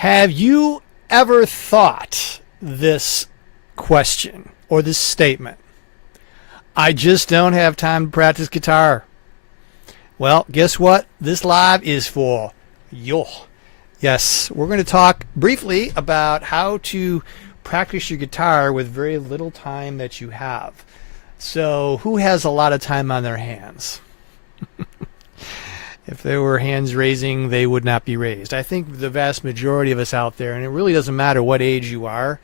Have you ever thought this question or this statement? I just don't have time to practice guitar. Well, guess what? This live is for you. Yes, we're going to talk briefly about how to practice your guitar with very little time that you have. So, who has a lot of time on their hands? If there were hands raising, they would not be raised. I think the vast majority of us out there, and it really doesn't matter what age you are.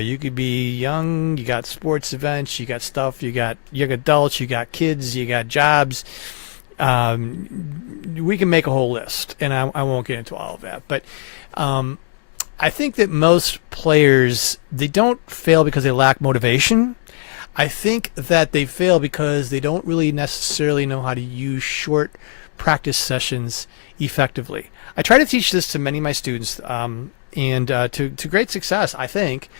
You could be young, you got sports events, you got stuff, you got young adults, you got kids, you got jobs. We can make a whole list, and I won't get into all of that. But I think that most players, they don't fail because they lack motivation. I think that they fail because they don't really necessarily know how to use short practice sessions effectively. I try to teach this to many of my students, and to great success, I think,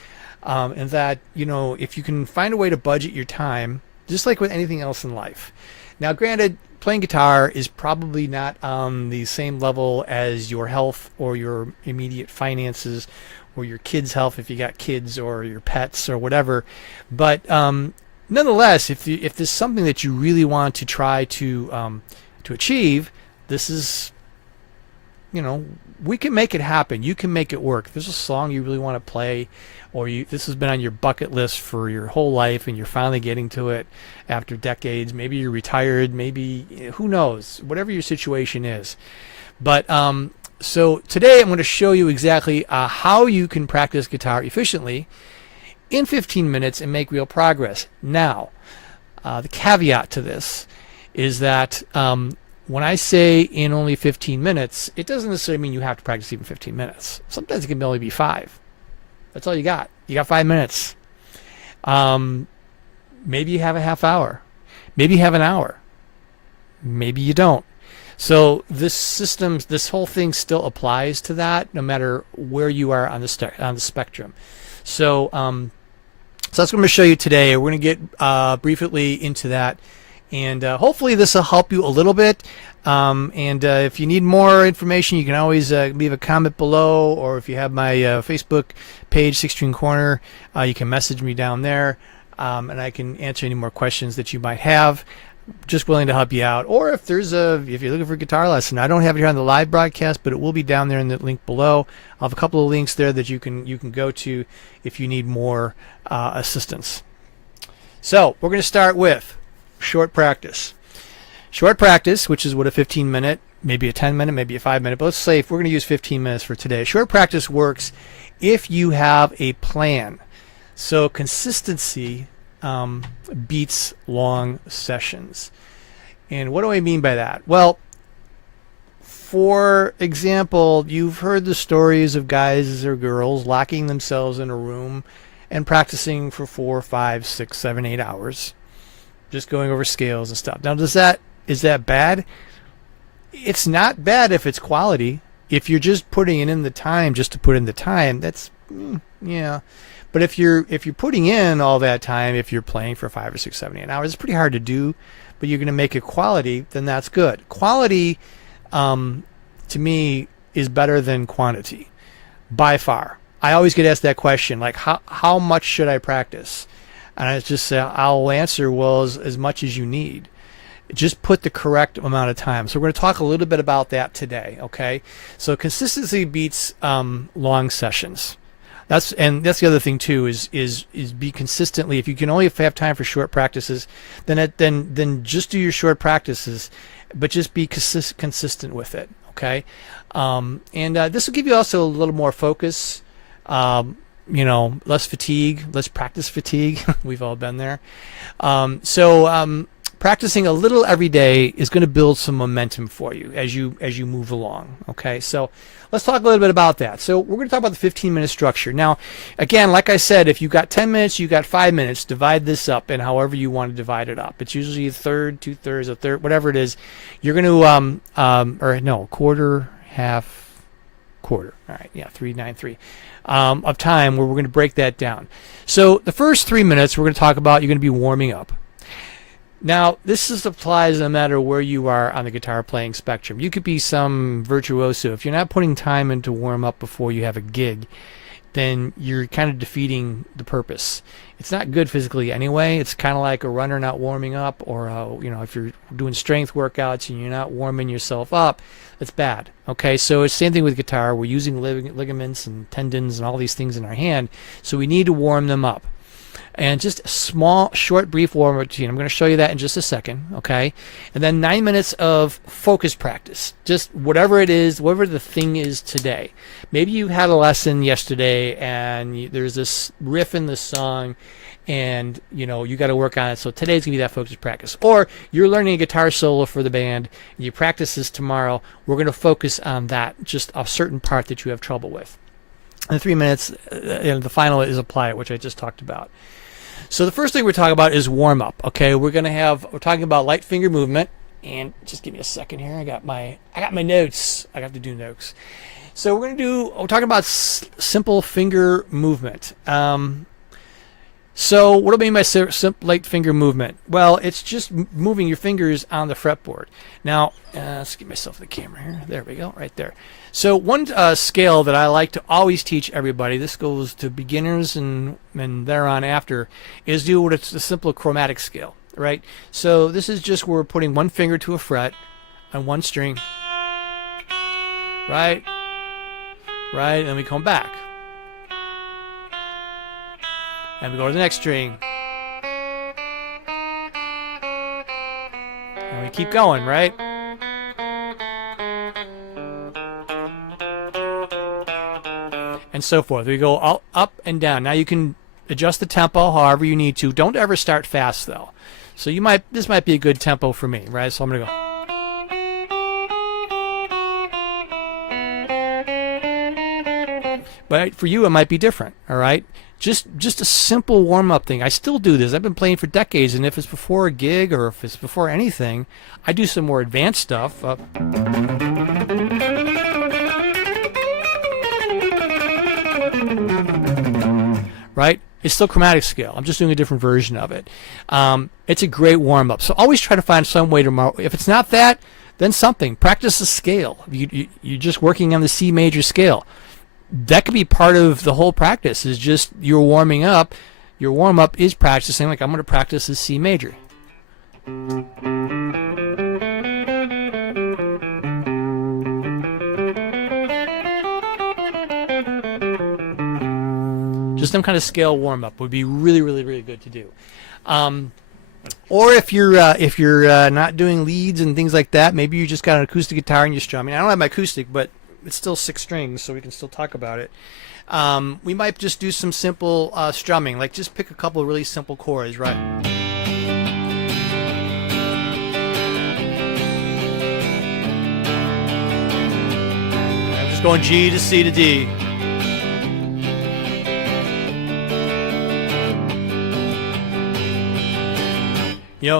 and that, if you can find a way to budget your time, just like with anything else in life. Now, granted, playing guitar is probably not on the same level as your health or your immediate finances or your kids' health if you got kids or your pets or whatever, but nonetheless, if this is something that you really want to try to achieve, this is, we can make it happen. You can make it work. If there's a song you really want to play, or this has been on your bucket list for your whole life and you're finally getting to it after decades, maybe you're retired, maybe, who knows, whatever your situation is. But so today I'm going to show you exactly how you can practice guitar efficiently in 15 minutes and make real progress. Now, the caveat to this is that when I say in only 15 minutes, it doesn't necessarily mean you have to practice even 15 minutes. Sometimes it can only be 5. That's all you got. You got 5 minutes. Maybe you have a half hour. Maybe you have an hour. Maybe you don't. So this whole thing still applies to that, no matter where you are on the spectrum. So, so that's what I'm going to show you today. We're going to get briefly into that. And hopefully this will help you a little bit. And if you need more information, you can always leave a comment below, or if you have my Facebook page, Six String Corner, you can message me down there, and I can answer any more questions that you might have. Just willing to help you out. Or if you're looking for a guitar lesson, I don't have it here on the live broadcast, but it will be down there in the link below. I'll have a couple of links there that you can go to if you need more assistance. So we're going to start with short practice. Short practice, which is what a 15-minute, maybe a 10-minute, maybe a 5-minute, but let's say if we're going to use 15 minutes for today. Short practice works if you have a plan. So consistency beats long sessions. And what do I mean by that? Well, for example, you've heard the stories of guys or girls locking themselves in a room and practicing for 4, 5, 6, 7, 8 hours. Just going over scales and stuff. Now, is that bad? It's not bad if it's quality. If you're just putting in the time just to put in the time, that's yeah. But if you're putting in all that time, if you're playing for 5 or 6, 7, 8 hours, it's pretty hard to do. But you're going to make it quality, then that's good. Quality, to me, is better than quantity, by far. I always get asked that question, like how much should I practice? And I just say, I'll answer, well, as much as you need. Just put the correct amount of time. So we're going to talk a little bit about that today, okay? So consistency beats long sessions. That's the other thing too, is be consistently. If you can only have time for short practices, then just do your short practices, but just be consistent with it, okay? This will give you also a little more focus. Less fatigue, less practice fatigue. We've all been there. Practicing a little every day is going to build some momentum for you as you move along. Okay, so let's talk a little bit about that. So we're going to talk about the 15-minute structure. Now, again, like I said, if you've got 10 minutes, you've got 5 minutes, divide this up in however you want to divide it up. It's usually a third, 2/3, a third, whatever it is. You're going to, quarter, half, quarter. All right, yeah, 3, 9, 3. Of time where we're going to break that down. So the first 3 minutes we're going to talk about, you're going to be warming up. Now, applies no matter where you are on the guitar playing spectrum. You could be some virtuoso. If you're not putting time into warm up before you have a gig, then you're kind of defeating the purpose. It's not good physically anyway. It's kind of like a runner not warming up, or if you're doing strength workouts and you're not warming yourself up, it's bad. Okay, so it's the same thing with guitar. We're using ligaments and tendons and all these things in our hand, so we need to warm them up. And just a small, short, brief warm-up routine. I'm going to show you that in just a second, okay? And then 9 minutes of focus practice. Just whatever it is, whatever the thing is today. Maybe you had a lesson yesterday and there's this riff in the song and you got to work on it. So today's going to be that focus practice. Or you're learning a guitar solo for the band and you practice this tomorrow. We're going to focus on that, just a certain part that you have trouble with. And 3 minutes, the final is apply it, which I just talked about. So the first thing we're talking about is warm up. Okay, we're talking about light finger movement, and just give me a second here. I got my notes. I got to do notes. So we're talking about simple finger movement. So what do I mean by simple light finger movement? Well, it's just moving your fingers on the fretboard. Now, let's get myself the camera here. There we go, right there. So one scale that I like to always teach everybody, this goes to beginners and thereon after, is do what it's a simple chromatic scale, right? So this is just where we're putting one finger to a fret on one string, right, and then we come back. And we go to the next string. And we keep going, right? And so forth. We go up and down. Now you can adjust the tempo however you need to. Don't ever start fast though. So this might be a good tempo for me, right? So I'm gonna go. But for you it might be different, all right? Just a simple warm-up thing. I still do this. I've been playing for decades, and if it's before a gig or if it's before anything, I do some more advanced stuff. Right? It's still chromatic scale. I'm just doing a different version of it. It's a great warm-up. So always try to find some way to... If it's not that, then something. Practice a scale. You're just working on the C major scale. That could be part of the whole practice, is just you're warming up. Your warm-up is practicing, like I'm going to practice this C major. Just some kind of scale warm-up would be really, really, really good to do. Or if you're not doing leads and things like that, maybe you just got an acoustic guitar and you're strumming. I don't have my acoustic, but it's still 6 strings, so we can still talk about it. We might just do some simple strumming, like just pick a couple of really simple chords, right? I'm just going G to C to D.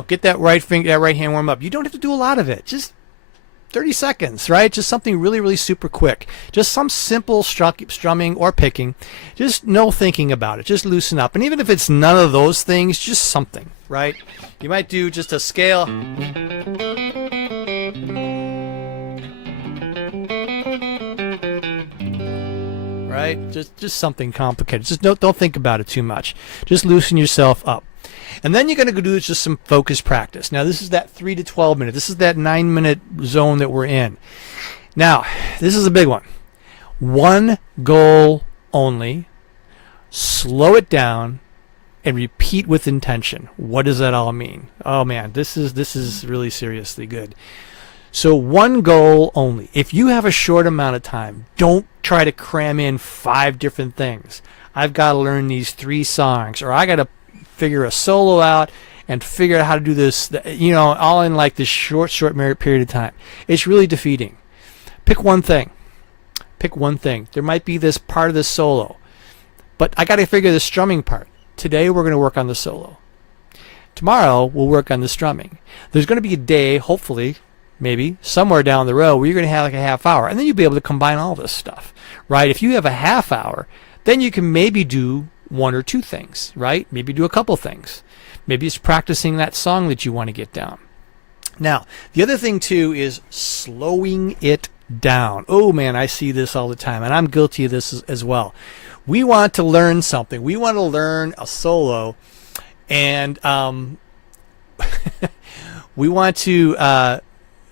Get that right hand warm up. You don't have to do a lot of it. Just 30 seconds, right? Just something really, really super quick. Just some simple strumming or picking. Just no thinking about it. Just loosen up. And even if it's none of those things, just something, right? You might do just a scale. Right? Just something complicated. Just don't think about it too much. Just loosen yourself up. And then you're going to go do just some focus practice. Now, this is that 3 to 12 minute. This is that 9-minute zone that we're in. Now, this is a big one. One goal only. Slow it down and repeat with intention. What does that all mean? Oh man, this is really seriously good. So one goal only. If you have a short amount of time, don't try to cram in 5 different things. I've got to learn these 3 songs, or I got to figure a solo out and figure out how to do this, all in like this short period of time. It's really defeating. Pick one thing. There might be this part of the solo, but I got to figure the strumming part. Today we're going to work on the solo. Tomorrow we'll work on the strumming. There's going to be a day, hopefully, maybe somewhere down the road, where you're going to have like a half hour, and then you'll be able to combine all this stuff, right? If you have a half hour, then you can maybe do 1 or 2 things, right? Maybe do a couple things. Maybe it's practicing that song that you want to get down. Now, the other thing too is slowing it down. Oh man, I see this all the time, and I'm guilty of this as well. We want to learn something. We want to learn a solo, and we want to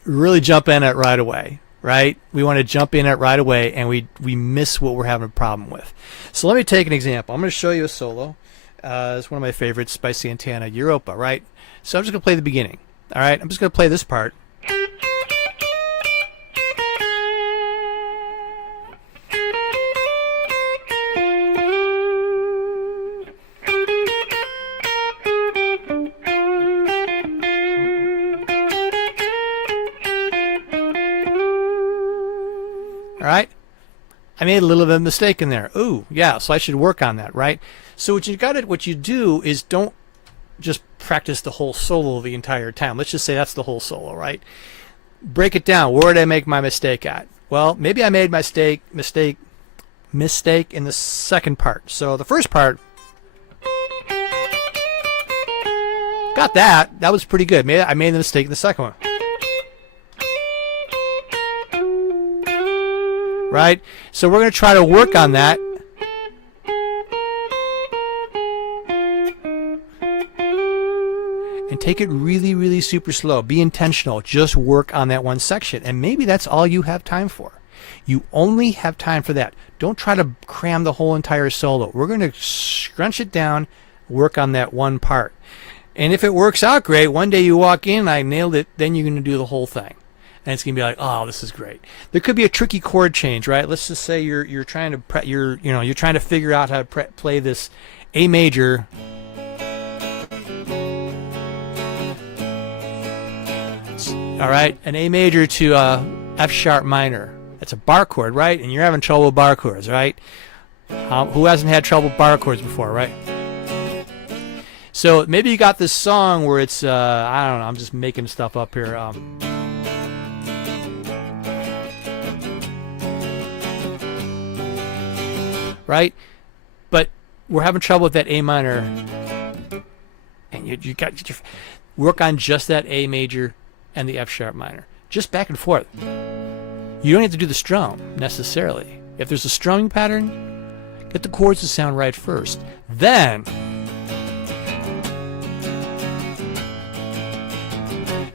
really jump in it right away, right? We want to jump in it right away, and we miss what we're having a problem with. So let me take an example. I'm going to show you a solo. It's one of my favorites by Santana, Europa, right? So I'm just going to play the beginning. All right, I'm just going to play this part. All right, I made a little bit of a mistake in there. Ooh, yeah, so I should work on that, right? So what you do is don't just practice the whole solo the entire time. Let's just say that's the whole solo, right? Break it down. Where did I make my mistake at? Well, maybe I made my mistake in the second part. So the first part, got that. That was pretty good. I made the mistake in the second one. Right? So we're going to try to work on that. And take it really, really super slow. Be intentional. Just work on that one section. And maybe that's all you have time for. You only have time for that. Don't try to cram the whole entire solo. We're going to scrunch it down, work on that one part. And if it works out great, one day you walk in, I nailed it, then you're going to do the whole thing. And it's going to be like, oh, this is great. There could be a tricky chord change, right? Let's just say you're trying to you're trying to figure out how to play this A major. All right, an A major to F sharp minor. That's a bar chord, right? And you're having trouble with bar chords, right? Who hasn't had trouble with bar chords before, right? So maybe you got this song where it's, I don't know, I'm just making stuff up here. Right? But we're having trouble with that A minor. And you got to work on just that A major and the F sharp minor. Just back and forth. You don't have to do the strum necessarily. If there's a strumming pattern, get the chords to sound right first. Then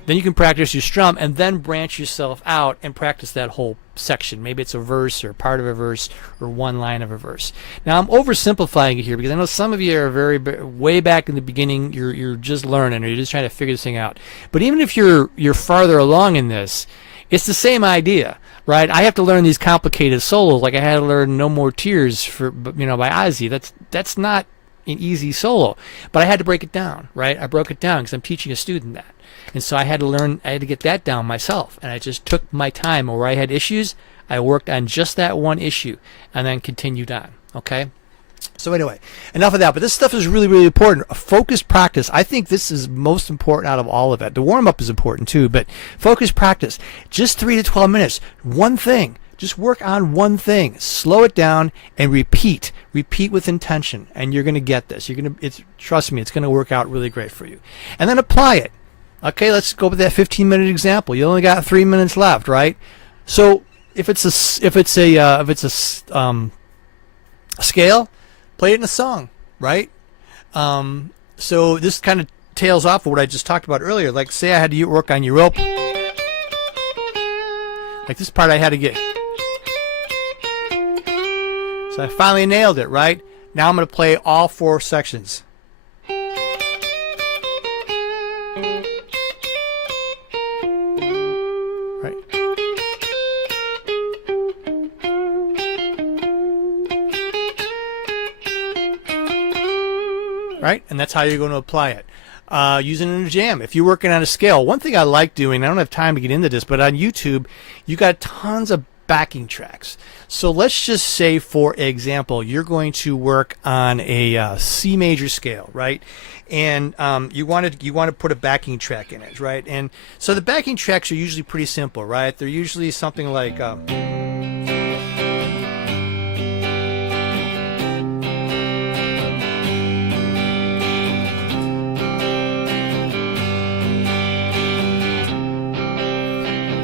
you can practice your strum and then branch yourself out and practice that whole section. Maybe it's a verse or part of a verse or one line of a verse. Now I'm oversimplifying it here because I know some of you are way back in the beginning. You're just learning or you're just trying to figure this thing out. But even if you're farther along in this, it's the same idea, right? I have to learn these complicated solos like I had to learn No More Tears by Ozzy. That's not an easy solo, but I had to break it down, right? I broke it down because I'm teaching a student that. And so I had to get that down myself. And I just took my time. Where I had issues, I worked on just that one issue and then continued on. Okay? So anyway, enough of that. But this stuff is really, really important. A focused practice. I think this is most important out of all of it. The warm-up is important too, but focused practice. Just 3 to 12 minutes. One thing. Just work on one thing. Slow it down and repeat. Repeat with intention. And you're going to get this. Trust me, it's going to work out really great for you. And then apply it. Okay, let's go with that 15-minute example. You only got 3 minutes left, right? So if it's a scale, play it in a song, right? So this kind of tails off of what I just talked about earlier. Like say I had to work on Europa. Like this part I had to get. So I finally nailed it, right? Now I'm going to play all 4 sections. Right? And that's how you're going to apply it. Using it in a jam. If you're working on a scale, one thing I like doing, I don't have time to get into this, but on YouTube, you got tons of backing tracks. So let's just say, for example, you're going to work on a C major scale, right? And you want to put a backing track in it, right? And so the backing tracks are usually pretty simple, right? They're usually something like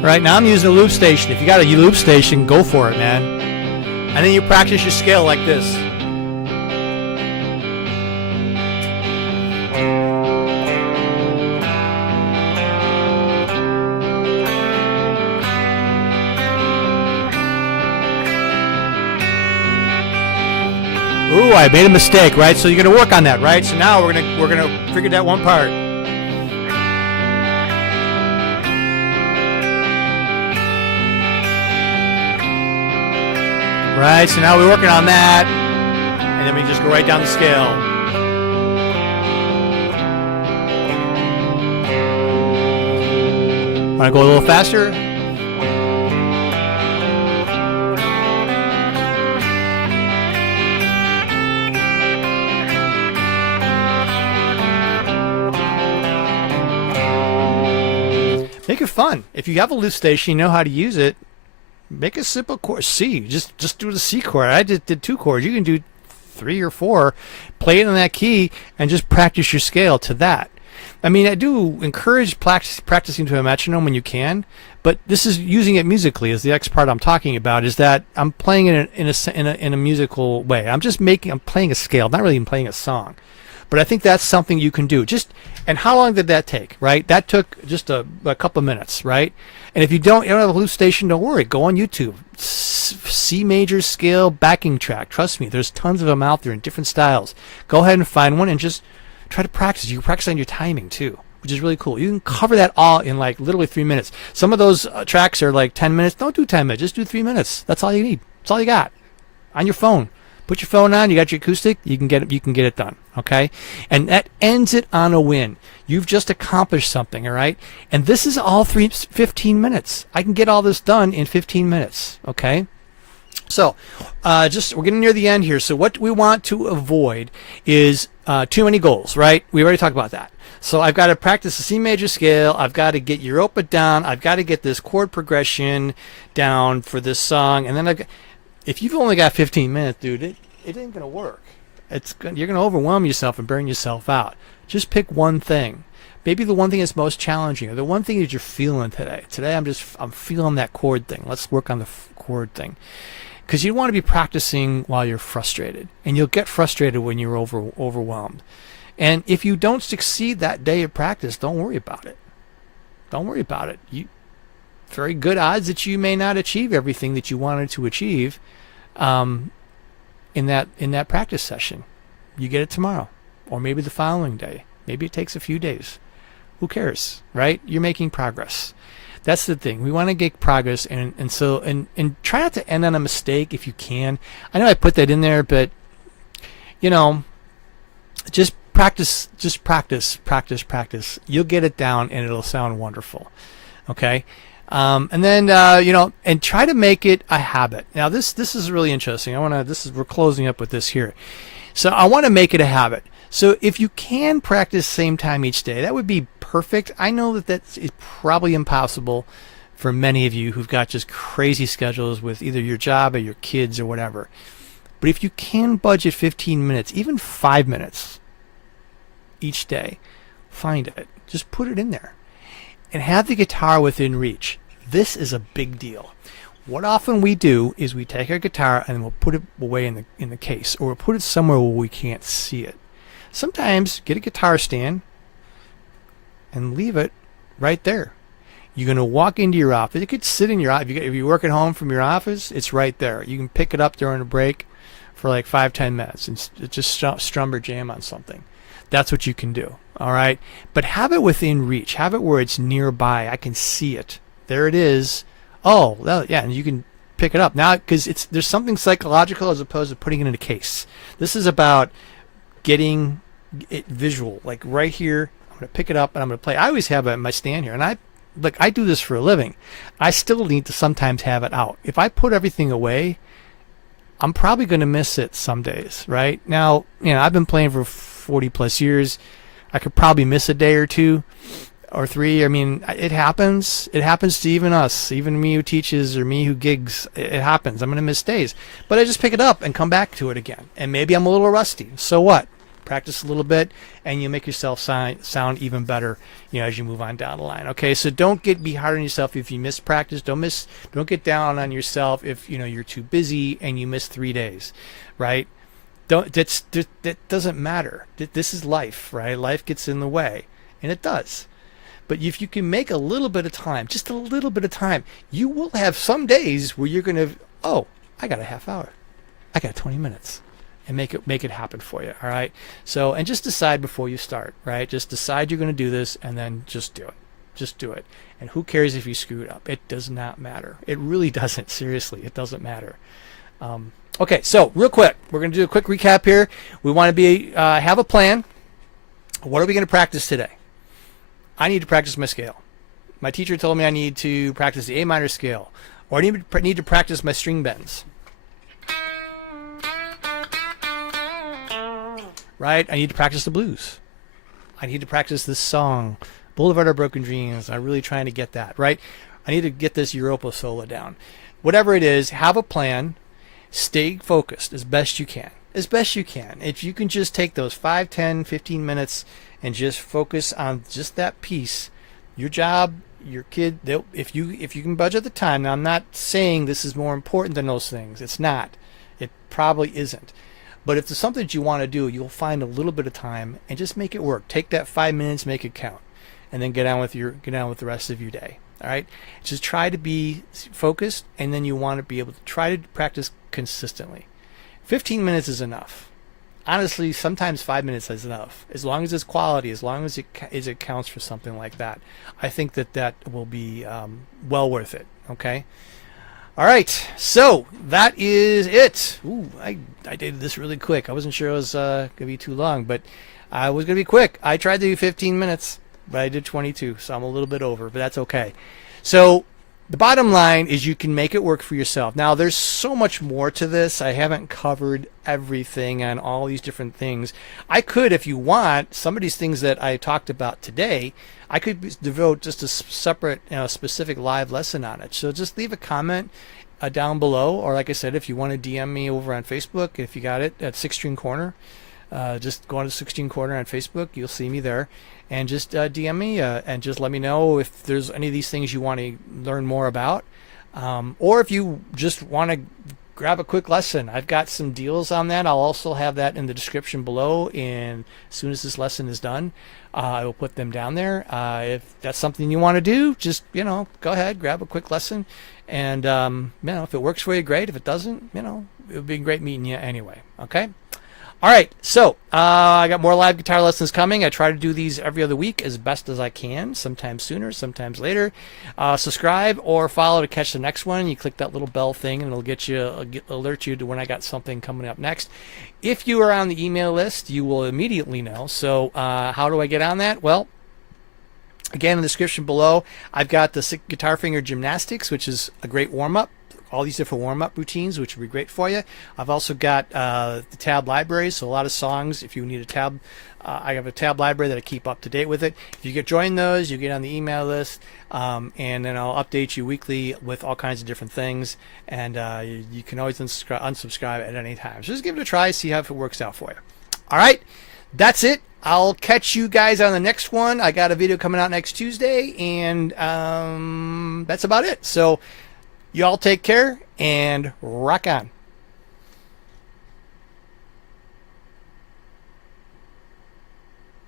Right now I'm using a loop station. If you got a loop station, go for it, man. And then you practice your scale like this. Ooh, I made a mistake, right? So you're gonna work on that, right? So now we're gonna figure that one part. Right, so now we're working on that, and then we just go right down the scale. Want to go a little faster? Make it fun. If you have a loop station, you know how to use it. Make a simple chord. C. Just do the C chord. I just did 2 chords. You can do 3 or 4. Play it in that key and just practice your scale to that. I mean, I do encourage practicing to a metronome when you can, but this is using it musically. Is the next part I'm talking about? Is that I'm playing it in a musical way. I'm playing a scale, not really even playing a song. But I think that's something you can do. And how long did that take, right? That took just a couple of minutes, right? And if you don't have a loop station, don't worry. Go on YouTube. C major scale backing track. Trust me, there's tons of them out there in different styles. Go ahead and find one and just try to practice. You can practice on your timing too, which is really cool. You can cover that all in like literally 3 minutes. Some of those tracks are like 10 minutes. Don't do 10 minutes. Just do 3 minutes. That's all you need. That's all you got on your phone. Put your phone on, you got your acoustic, you can get it done, okay? And that ends it on a win. You've just accomplished something, all right? And this is all 15 minutes. I can get all this done in 15 minutes, okay? So, we're getting near the end here. So what we want to avoid is too many goals, right? We already talked about that. So I've got to practice the C major scale. I've got to get Europa down. I've got to get this chord progression down for this song. And then if you've only got 15 minutes, dude, it ain't going to work. You're going to overwhelm yourself and burn yourself out. Just pick one thing. Maybe the one thing that's most challenging, or the one thing that you're feeling today. Today I'm feeling that chord thing. Let's work on the chord thing. Because you want to be practicing while you're frustrated. And you'll get frustrated when you're overwhelmed. And if you don't succeed that day of practice, don't worry about it. Don't worry about it. Very good odds that you may not achieve everything that you wanted to achieve in that practice session. You get it tomorrow, or maybe the following day. Maybe it takes a few days. Who cares, right? You're making progress. That's the thing. We want to get progress, and try not to end on a mistake if you can. I know I put that in there, but just practice, practice. You'll get it down, and it'll sound wonderful. Okay. And then and try to make it a habit. Now this is really interesting. We're closing up with this here. So I want to make it a habit. So if you can practice same time each day, that would be perfect. I know that that's probably impossible for many of you who've got just crazy schedules with either your job or your kids or whatever. But if you can budget 15 minutes, even 5 minutes each day, find it. Just put it in there. And have the guitar within reach. This is a big deal. What often we do is we take our guitar and we'll put it away in the case, or we'll put it somewhere where we can't see it. Sometimes get a guitar stand and leave it right there. You're going to walk into your office. You could sit in your office. If you work at home from your office, it's right there. You can pick it up during a break for like 5-10 minutes and just strum or jam on something. That's what you can do. All right. But have it within reach. Have it where it's nearby. I can see it. There it is. Oh, well, yeah. And you can pick it up now, because there's something psychological as opposed to putting it in a case. This is about getting it visual. Like right here, I'm going to pick it up and I'm going to play. I always have it in my stand here. And I do this for a living. I still need to sometimes have it out. If I put everything away, I'm probably going to miss it some days, right? Now, I've been playing for 40 plus years. I could probably miss a day or 2 or 3. I mean, it happens. It happens to even us, even me who teaches or me who gigs. It happens. I'm going to miss days. But I just pick it up and come back to it again. And maybe I'm a little rusty. So what? Practice a little bit, and you make yourself sound even better, as you move on down the line. Okay, so don't be hard on yourself if you miss practice. Don't get down on yourself if you're too busy and you miss 3 days, right? That doesn't matter. This is life, right? Life gets in the way, and it does. But if you can make a little bit of time, just a little bit of time, you will have some days where you're going to, oh, I got a half hour. I got 20 minutes. And make it happen for you, all right? So, and just decide before you start, right? Just decide you're going to do this, and then just do it. Just do it. And who cares if you screw it up? It does not matter. It really doesn't. Seriously, it doesn't matter. Okay, so real quick, we're going to do a quick recap here. We want to have a plan. What are we going to practice today? I need to practice my scale. My teacher told me I need to practice the A minor scale, or I need to practice my string bends. Right? I need to practice the blues. I need to practice this song, Boulevard of Broken Dreams. I'm really trying to get that, right? I need to get this Europa solo down. Whatever it is, have a plan. Stay focused as best you can. As best you can. If you can just take those 5, 10, 15 minutes and just focus on just that piece, your job, your kid, if you can budget the time. Now, I'm not saying this is more important than those things. It's not. It probably isn't. But if there's something that you want to do, you'll find a little bit of time and just make it work. Take that 5 minutes, make it count, and then get on with the rest of your day. All right. Just try to be focused, and then you want to be able to try to practice consistently. 15 minutes is enough. Honestly, sometimes 5 minutes is enough. As long as it's quality, as long as it counts for something like that, I think that will be well worth it. Okay. All right, so that is it. Ooh, I did this really quick. I wasn't sure it was going to be too long, but I was going to be quick. I tried to do 15 minutes, but I did 22, so I'm a little bit over, but that's okay. So the bottom line is you can make it work for yourself. Now, there's so much more to this. I haven't covered everything on all these different things. I could, if you want, some of these things that I talked about today, I could devote just a separate, specific live lesson on it. So just leave a comment down below, or like I said, if you want to DM me over on Facebook, if you got it at Six String Corner, just go on to Six String Corner on Facebook. You'll see me there, and just DM me and just let me know if there's any of these things you want to learn more about, or if you just want to grab a quick lesson. I've got some deals on that. I'll also have that in the description below, and as soon as this lesson is done, I will put them down there. If that's something you want to do, just go ahead, grab a quick lesson, and if it works for you, great. If it doesn't, it would be great meeting you anyway. Okay. All right, so I got more live guitar lessons coming. I try to do these every other week as best as I can, sometimes sooner, sometimes later. Subscribe or follow to catch the next one. You click that little bell thing, and it'll alert you to when I got something coming up next. If you are on the email list, you will immediately know. So how do I get on that? Well, again, in the description below, I've got the guitar finger gymnastics, which is a great warm-up. All these different warm-up routines, which would be great for you. I've also got the tab library, so a lot of songs. If you need a tab, I have a tab library that I keep up to date with it. If you get join those, you get on the email list, and then I'll update you weekly with all kinds of different things. And you can always unsubscribe at any time. So just give it a try, see how if it works out for you. All right, that's it. I'll catch you guys on the next one. I got a video coming out next Tuesday, and that's about it. So. You all take care and rock on.